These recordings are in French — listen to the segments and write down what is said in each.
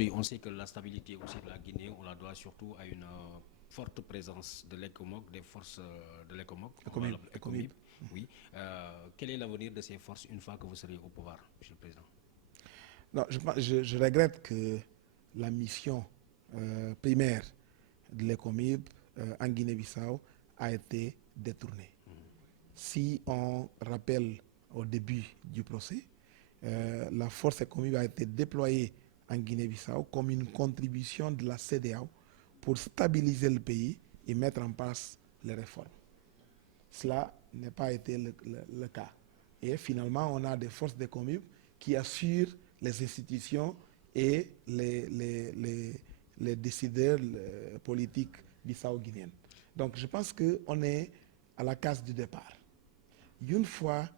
aujourd'hui, on sait que la stabilité aussi de la Guinée, on la doit surtout à une forte présence de l'ECOMOG, des forces de l'ECOMOG, ECOMIB. Oui. Quel est l'avenir de ces forces une fois que vous serez au pouvoir, Monsieur le Président? Non, je regrette que la mission primaire de l'ECOMIB en Guinée-Bissau a été détournée. Si on rappelle au début du procès, la force ECOMIB a été déployée en Guinée-Bissau comme une contribution de la CEDEAO pour stabiliser le pays et mettre en place les réformes. Cela n'a pas été le cas. Et finalement, on a des forces d'ECOMIB qui assurent les institutions et les décideurs politiques bissau-guinéens. Donc je pense qu'on est à la case du départ. Une fois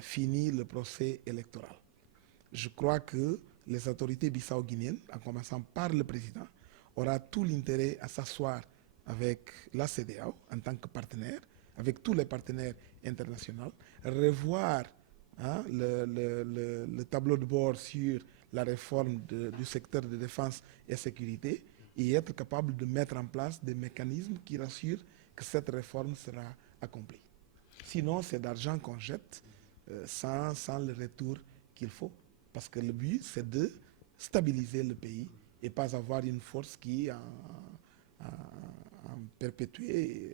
fini le procès électoral, je crois que les autorités bissau-guinéennes, en commençant par le président, aura tout l'intérêt à s'asseoir avec la CEDEAO en tant que partenaire, avec tous les partenaires internationaux, revoir le tableau de bord sur la réforme du secteur de défense et sécurité et être capable de mettre en place des mécanismes qui rassurent que cette réforme sera accomplie. Sinon, c'est d'argent qu'on jette sans le retour qu'il faut. Parce que le but, c'est de stabiliser le pays et pas avoir une force qui, en perpétué,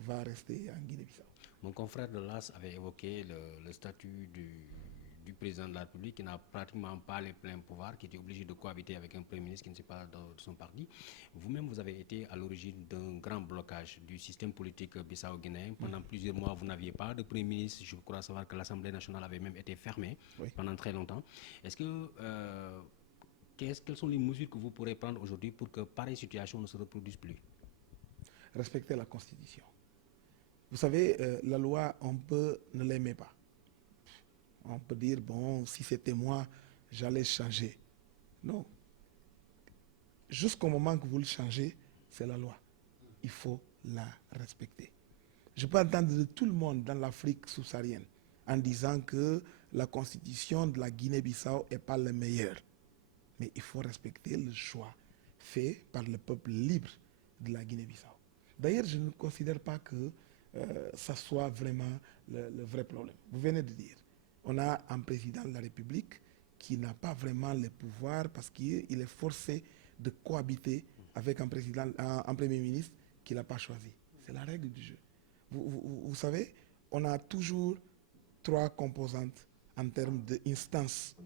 va rester en Guinée-Bissau. Mon confrère de l'AS avait évoqué le statut du président de la République qui n'a pratiquement pas les pleins pouvoirs, qui était obligé de cohabiter avec un Premier ministre qui ne sait pas de son parti. Vous-même, vous avez été à l'origine d'un grand blocage du système politique bissau-guinéen. Pendant plusieurs mois, vous n'aviez pas de Premier ministre. Je crois savoir que l'Assemblée nationale avait même été fermée pendant très longtemps. Est-ce que... quelles sont les mesures que vous pourrez prendre aujourd'hui pour que pareille situation ne se reproduise plus? Respecter la Constitution. Vous savez, la loi, on peut ne l'aimer pas. On peut dire, bon, si c'était moi, j'allais changer. Non. Jusqu'au moment que vous le changez, c'est la loi. Il faut la respecter. Je peux entendre de tout le monde dans l'Afrique subsaharienne en disant que la constitution de la Guinée-Bissau n'est pas la meilleure. Mais il faut respecter le choix fait par le peuple libre de la Guinée-Bissau. D'ailleurs, je ne considère pas que ça soit vraiment le vrai problème. Vous venez de dire, on a un président de la République qui n'a pas vraiment le pouvoir parce qu'il est forcé de cohabiter avec un Premier ministre qu'il n'a pas choisi. C'est la règle du jeu. Vous savez, on a toujours trois composantes en termes d'instances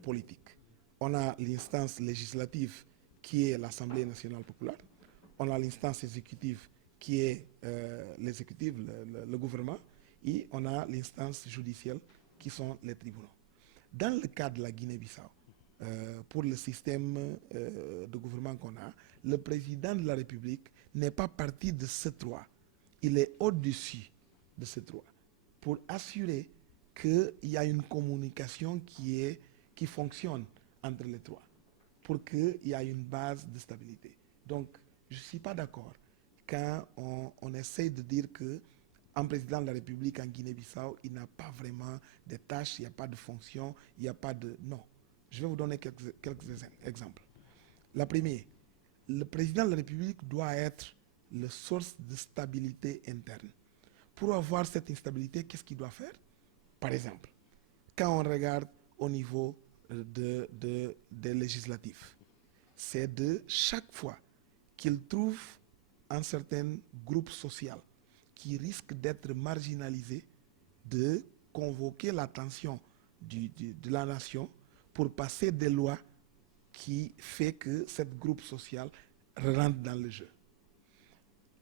politiques. On a l'instance législative qui est l'Assemblée nationale populaire. On a l'instance exécutive qui est l'exécutif, le gouvernement. Et on a l'instance judiciaire qui sont les tribunaux. Dans le cas de la Guinée-Bissau, pour le système de gouvernement qu'on a, le président de la République n'est pas parti de ce droit. Il est au-dessus de ce droit pour assurer qu'il y a une communication qui fonctionne entre les trois, pour qu'il y ait une base de stabilité. Donc, je ne suis pas d'accord quand on essaye de dire qu'un président de la République en Guinée-Bissau, il n'a pas vraiment de tâches, il n'y a pas de fonction, il n'y a pas de... Non. Je vais vous donner quelques exemples. La première, le président de la République doit être la source de stabilité interne. Pour avoir cette instabilité, qu'est-ce qu'il doit faire? Par exemple, quand on regarde au niveau des législatifs, c'est de chaque fois qu'il trouve un certain groupe social qui risque d'être marginalisé, de convoquer l'attention de la nation pour passer des lois qui fait que ce groupe social rentre dans le jeu.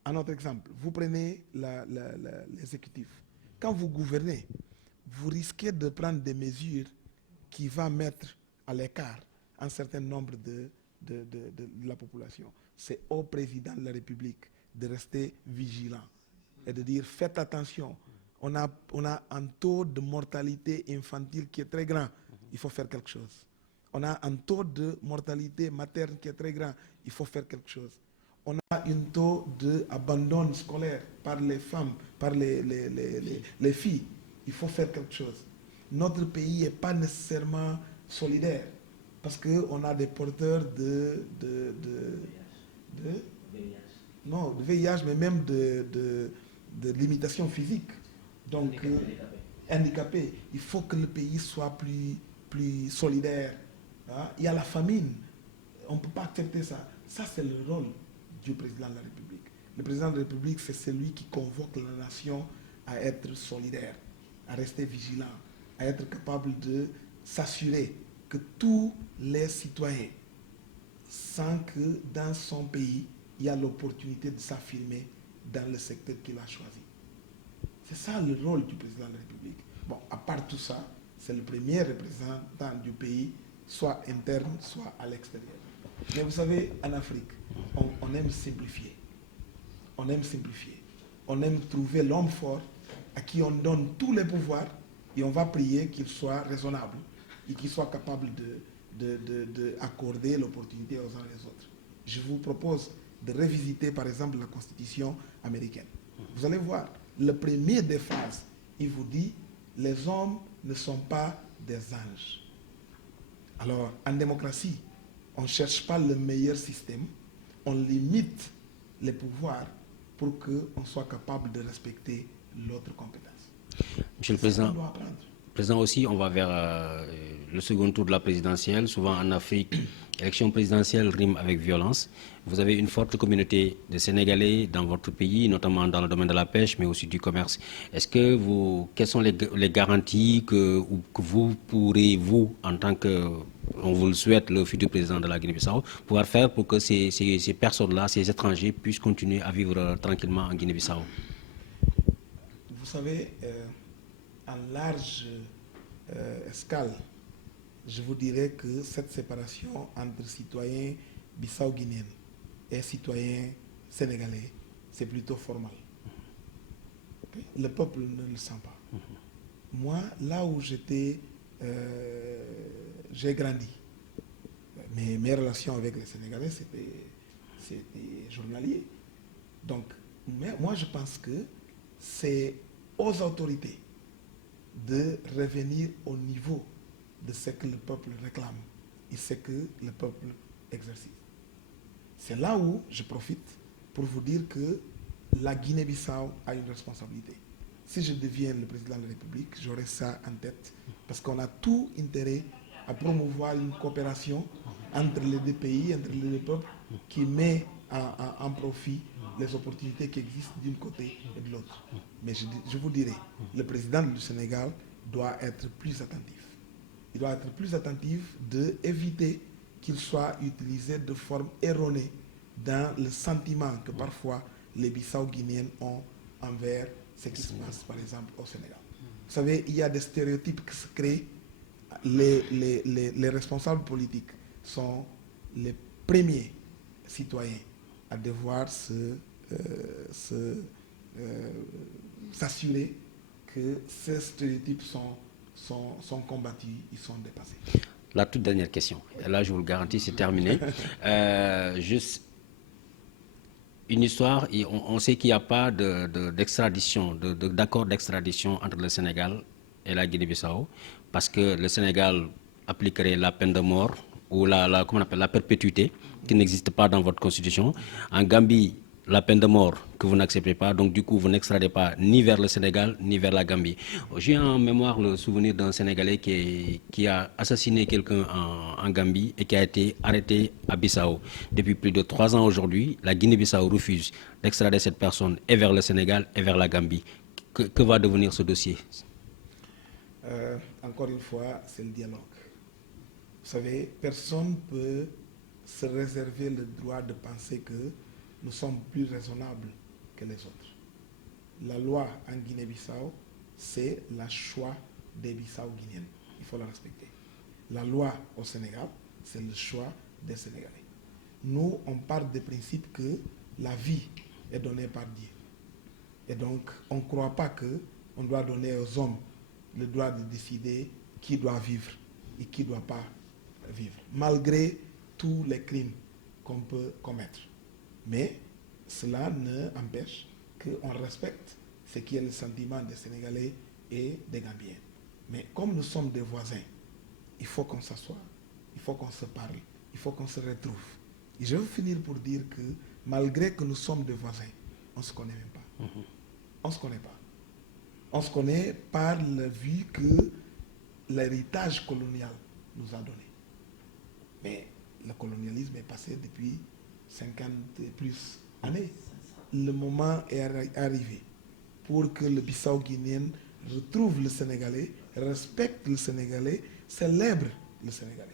Un autre exemple, vous prenez l'exécutif. Quand vous gouvernez, vous risquez de prendre des mesures qui vont mettre à l'écart un certain nombre de la population. C'est au président de la République de rester vigilant et de dire faites attention. On a un taux de mortalité infantile qui est très grand. Il faut faire quelque chose. On a un taux de mortalité materne qui est très grand. Il faut faire quelque chose. On a un taux d'abandon scolaire par les femmes, par les filles. Il faut faire quelque chose. Notre pays n'est pas nécessairement solidaire. parce qu'on a des porteurs de- non, de VIH, mais même de limitations physiques. Donc, handicapés. Il faut que le pays soit plus solidaire. Hein. Il y a la famine. On ne peut pas accepter ça. Ça, c'est le rôle du président de la République. Le président de la République, c'est celui qui convoque la nation à être solidaire, à rester vigilant, à être capable de s'assurer que tous les citoyens sentent que dans son pays, il y a l'opportunité de s'affirmer dans le secteur qu'il a choisi. C'est ça le rôle du président de la République. Bon, à part tout ça, c'est le premier représentant du pays, soit interne, soit à l'extérieur. Mais vous savez, en Afrique, on aime simplifier. On aime simplifier. On aime trouver l'homme fort à qui on donne tous les pouvoirs et on va prier qu'il soit raisonnable et qu'il soit capable d'accorder l'opportunité aux uns et aux autres. Je vous propose de revisiter par exemple la Constitution américaine. Vous allez voir, le premier des phrases, il vous dit « les hommes ne sont pas des anges ». Alors, en démocratie, on ne cherche pas le meilleur système, on limite les pouvoirs pour qu'on soit capable de respecter l'autre compétence. Monsieur le Président, aussi, on va vers le second tour de la présidentielle. Souvent en Afrique, élection présidentielle rime avec violence. Vous avez une forte communauté de Sénégalais dans votre pays, notamment dans le domaine de la pêche, mais aussi du commerce. Quelles sont les garanties que vous pourrez, vous, en tant que, on vous le souhaite, le futur président de la Guinée-Bissau, pouvoir faire pour que ces personnes-là, ces étrangers, puissent continuer à vivre tranquillement en Guinée-Bissau? Vous savez, en large escale, je vous dirais que cette séparation entre citoyens bissau-guinéens et citoyens sénégalais, c'est plutôt formal. Okay? Le peuple ne le sent pas. Moi, là où j'ai grandi, mes relations avec les Sénégalais, c'était journalier. Donc, moi, je pense que c'est aux autorités de revenir au niveau de ce que le peuple réclame et ce que le peuple exerce. C'est là où je profite pour vous dire que la Guinée-Bissau a une responsabilité. Si je deviens le président de la République, j'aurai ça en tête parce qu'on a tout intérêt à promouvoir une coopération entre les deux pays, entre les deux peuples, qui met en profit les opportunités qui existent d'un côté et de l'autre. Mais je vous dirais, le président du Sénégal doit être plus attentif. Il doit être plus attentif d'éviter qu'il soit utilisé de forme erronée dans le sentiment que parfois les Bissau-Guinéens ont envers ce qui se passe, par exemple, au Sénégal. Vous savez, il y a des stéréotypes qui se créent. Les responsables politiques sont les premiers citoyens à devoir s'assurer que ces stéréotypes sont combattus, ils sont dépassés. La toute dernière question, et là je vous le garantis, c'est terminé. Juste une histoire, et on sait qu'il n'y a pas d'extradition, d'accord d'extradition entre le Sénégal et la Guinée-Bissau, parce que le Sénégal appliquerait la peine de mort ou comment on appelle, la perpétuité, qui n'existe pas dans votre constitution. En Gambie, la peine de mort que vous n'acceptez pas, donc du coup vous n'extradez pas ni vers le Sénégal ni vers la Gambie. J'ai en mémoire le souvenir d'un Sénégalais qui a assassiné quelqu'un en Gambie et qui a été arrêté à Bissau. Depuis plus de 3 ans aujourd'hui, la Guinée-Bissau refuse d'extrader cette personne et vers le Sénégal et vers la Gambie. Que va devenir ce dossier? Encore une fois, c'est le dialogue. Vous savez, personne ne peut se réserver le droit de penser que nous sommes plus raisonnables que les autres. La loi en Guinée-Bissau, c'est le choix des Bissau-Guinéens. Il faut la respecter. La loi au Sénégal, c'est le choix des Sénégalais. Nous, on part du principe que la vie est donnée par Dieu. Et donc, on ne croit pas qu'on doit donner aux hommes le droit de décider qui doit vivre et qui ne doit pas vivre, malgré tous les crimes qu'on peut commettre. Mais cela ne empêche qu'on respecte ce qui est le sentiment des Sénégalais et des Gambiens. Mais comme nous sommes des voisins, il faut qu'on s'assoie, il faut qu'on se parle, il faut qu'on se retrouve. Et je veux finir pour dire que malgré que nous sommes des voisins, on ne se connaît même pas. On ne se connaît pas. On se connaît par la vue que l'héritage colonial nous a donné. Mais le colonialisme est passé depuis 50 et plus années. Le moment est arrivé pour que le Bissau-Guinéen retrouve le Sénégalais, respecte le Sénégalais, célèbre le Sénégalais.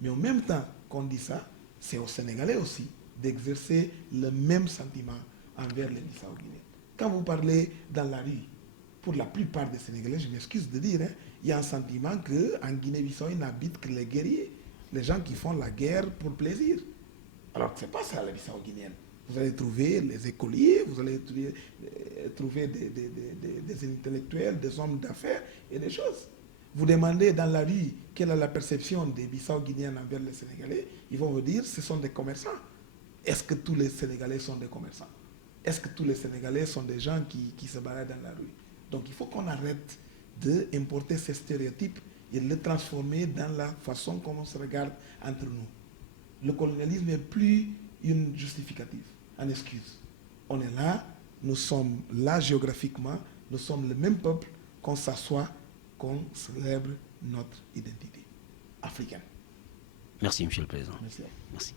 Mais en même temps qu'on dit ça, c'est aux Sénégalais aussi d'exercer le même sentiment envers les Bissau-Guinéens. Quand vous parlez dans la rue, pour la plupart des Sénégalais, je m'excuse de dire, il y a un sentiment qu'en Guinée-Bissau, il n'habite que les guerriers, les gens qui font la guerre pour plaisir. Alors que ce n'est pas ça la Bissau-Guinéenne. Vous allez trouver les écoliers, vous allez trouver des intellectuels, des hommes d'affaires et des choses. Vous demandez dans la rue quelle est la perception des Bissau-Guinéens envers les Sénégalais, ils vont vous dire ce sont des commerçants. Est-ce que tous les Sénégalais sont des commerçants? Est-ce que tous les Sénégalais sont des gens qui se baladent dans la rue? Donc il faut qu'on arrête d'importer ces stéréotypes et de les transformer dans la façon comment on se regarde entre nous. Le colonialisme n'est plus une justificative, une excuse. On est là, nous sommes là géographiquement, nous sommes le même peuple, qu'on s'assoit, qu'on célèbre notre identité africaine. Merci, Monsieur le Président. Merci. Merci.